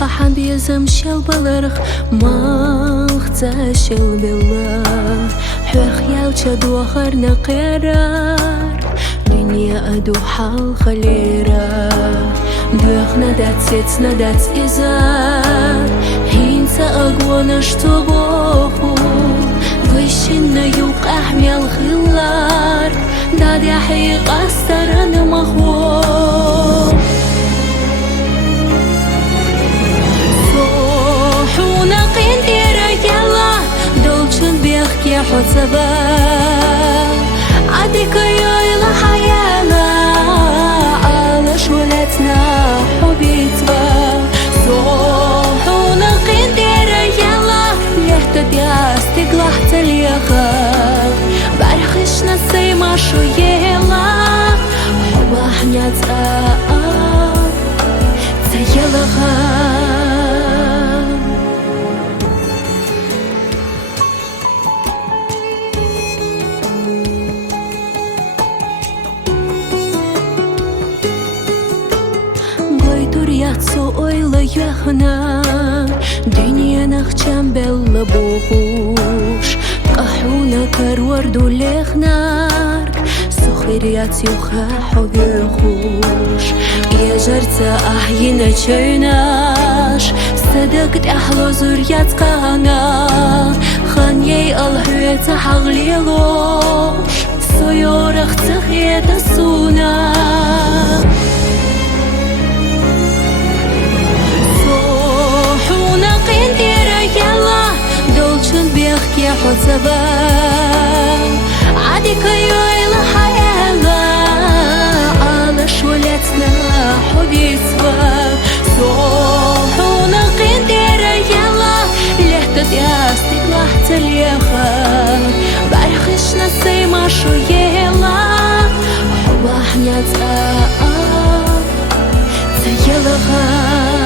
Хахан бизем шел баларх махца шел бела Хөх ялча дуахар нақерар Dünya adu hal khalera Дух надать изад Хинца агвона что боху Вышина юг ахмял хилар Дад яхиq астаран махво Sohuna qindira yalla Dolchun biyakki hotaba Adika yoyla hayala Alash walatna hubitba Sohuna qindira yalla Lehta diasti glahta liyaqa Barkhishna sayma shu yela Huba hnyatsa Tayelaqa Yatsı oyla yaxına Dünya naxçam bella boğuş Qahuna karwardu lexnark Sukhiriyat yuxa xoyuxuş Yejarta ahyina çöynaş Sadaqt ahlo zuryat qana Xan yey alhüyata haqliloş Soyoraq tıxyeta suna بيحكي حسبا عادي كيويلا حيالا على شولتنا حبيتوا صوحونا قنديرا يلا لحتة ياستيق لحت اليخا بارخشنا سيما شو يلا حوا حنيات تيلغا